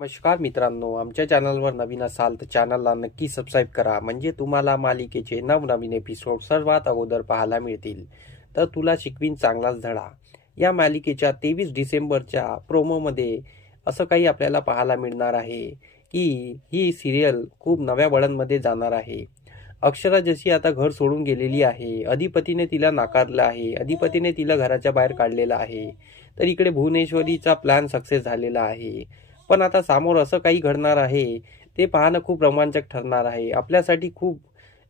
नमस्कार मित्रांनो, आमच्या चॅनलवर नवीन असाल तर चॅनलला नक्की सबस्क्राईब करा, म्हणजे तुम्हाला मालिकेचे नवनवीन एपिसोड सर्वात अगोदर पाहायला मिळतील. तर तुला शिकवीन चांगलाच धडा या मालिकेच्या 23 डिसेंबरच्या प्रोमोमध्ये असं काही आपल्याला पाहायला मिळणार आहे की ही सिरियल खूप नव्या वळणमध्ये जाणार आहे. अक्षरा जशी आता घर सोडून गेलेली आहे, अधिपतीने तिला नाकारलं आहे, अधिपतीने तिला घराच्या बाहेर काढलेलं आहे. तर इकडे भुवनेश्वरीचा प्लॅन सक्सेस झालेला आहे. पण आता समोर असं काही घडणार आहे ते पाहणं खूप रोमांचक ठरणार आहे. आपल्यासाठी खूप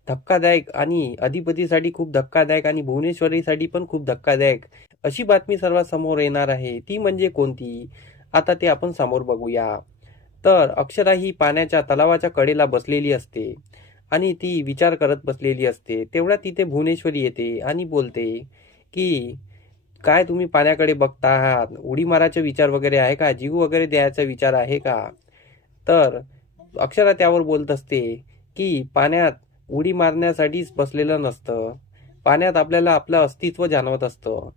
धक्कादायक आणि अधिपतीसाठी खूप धक्कादायक आणि भुवनेश्वरीसाठी पण खूप धक्कादायक अशी बातमी सर्वात समोर येणार आहे. ती म्हणजे कोणती, आता ते आपण समोर बघूया. तर अक्षरा ही पाण्याच्या तलावाच्या कडेला बसलेली असते आणि ती विचार करत बसलेली असते. तेवढ्या तिथे भुवनेश्वरी येते आणि बोलते की काय तुम्ही पाण्याकडे बघता आहात, उडी मारायचा विचार वगैरे आहे का, जीव वगैरे द्यायचा विचार आहे का. तर अक्षरा त्यावर बोलत असते की पाण्यात उडी मारण्यासाठीच बसलेलं नसतं, पाण्यात आपल्याला आपलं अस्तित्व जाणवत असतं.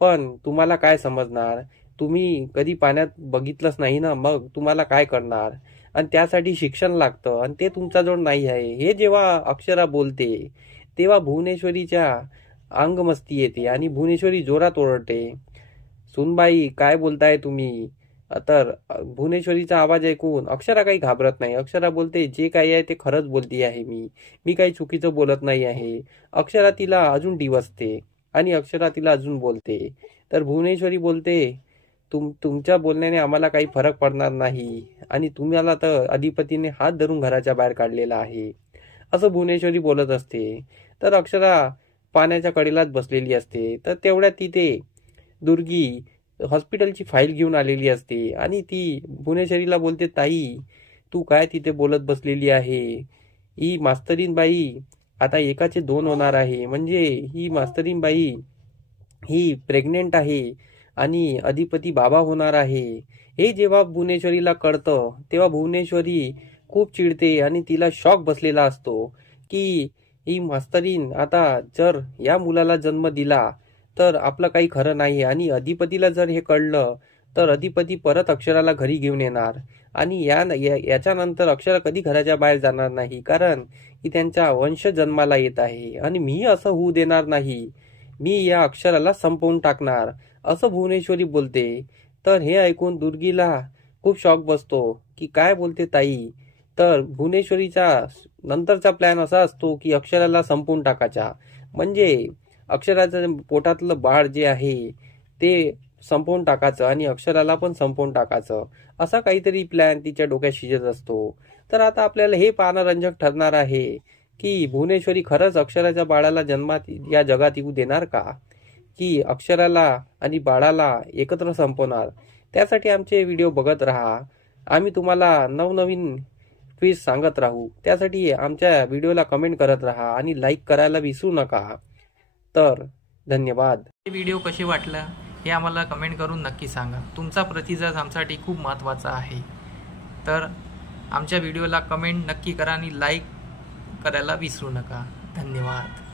पण तुम्हाला काय समजणार, तुम्ही कधी पाण्यात बघितलंच नाही ना, मग तुम्हाला काय करणार. आणि त्यासाठी शिक्षण लागतं आणि ते तुमच्याजवळ नाही आहे. हे जेव्हा अक्षरा बोलते तेव्हा भुवनेश्वरीच्या अंगमस्ती येते आणि भुवनेश्वरी जोरात ओरडते, सुनबाई काय बोलताय तुम्ही. तर भुवनेश्वरीचा आवाज ऐकून अक्षरा काही घाबरत नाही. अक्षरा बोलते, जे काही आहे ते खरंच बोलती आहे, मी काही चुकीचं बोलत नाही आहे. अक्षरा तिला अजून डिवचते आणि अक्षरा तिला अजून बोलते. तर भुवनेश्वरी बोलते, तुमच्या बोलण्याने आम्हाला काही फरक पडणार नाही आणि तुम्हाला तर अधिपतीने हात धरून घराच्या बाहेर काढलेला आहे, असं भुवनेश्वरी बोलत असते. तर अक्षरा पाण्याच्या कडेलाच बसलेली असते. तर तेवढ्यात तिथे दुर्गी हॉस्पिटलची फाईल घेऊन आलेली असते आणि ती भुवनेश्वरीला बोलते, ताई तू काय तिथे बोलत बसलेली आहे, ही मास्तरीन बाई आता एकाचे दोन होणार आहे, म्हणजे ही मास्तरीन बाई ही प्रेग्नेंट आहे आणि अधिपती बाबा होणार आहे. हे जेव्हा भुवनेश्वरीला कळतं तेव्हा भुवनेश्वरी खूप चिडते आणि तिला शॉक बसलेला असतो की ही मास्तरीन आता जर या मुलाला जन्म दिला तर आपलं काही खरं नाही. आणि अधिपतीला जर हे कळलं तर अधिपती परत अक्षराला घरी घेऊन येणार आणि याच्यानंतर अक्षरा कधी घराच्या बाहेर जाणार नाही, कारण की त्यांचा वंश जन्माला येत आहे आणि मी असं होऊ देणार नाही, मी या अक्षराला संपवून टाकणार, असं भुवनेश्वरी बोलते. तर हे ऐकून दुर्गीला खूप शॉक बसतो की काय बोलते ताई. तर भुवनेश्वरीचा नंतरचा प्लॅन असा असतो की अक्षराला संपवून टाकायचा, म्हणजे अक्षराचं पोटातलं बाळ जे आहे ते संपवून टाकायचं आणि अक्षराला पण संपवून टाकायचं, असा काहीतरी प्लॅन तिच्या डोक्यात शिजत असतो. तर आता आपल्याला हे पाहणं रंजक ठरणार आहे की भुवनेश्वरी खरंच अक्षराच्या बाळाला जन्मात या जगात येऊ देणार का, की अक्षराला आणि बाळाला एकत्र संपवणार. त्यासाठी आमचे व्हिडिओ बघत राहा, आम्ही तुम्हाला नवनवीन ट्विस्ट सांगत राहू. त्यासाठी आमच्या व्हिडिओला कमेंट करत राहा आणि लाईक करायला विसरू नका. तर धन्यवाद. हे व्हिडिओ कसे वाटलं हे आम्हाला कमेंट करून नक्की सांगा. तुमचा प्रतिसाद आमच्यासाठी खूप महत्त्वाचा आहे. तर आमच्या व्हिडिओला कमेंट नक्की करा आणि लाईक करायला विसरू नका. धन्यवाद.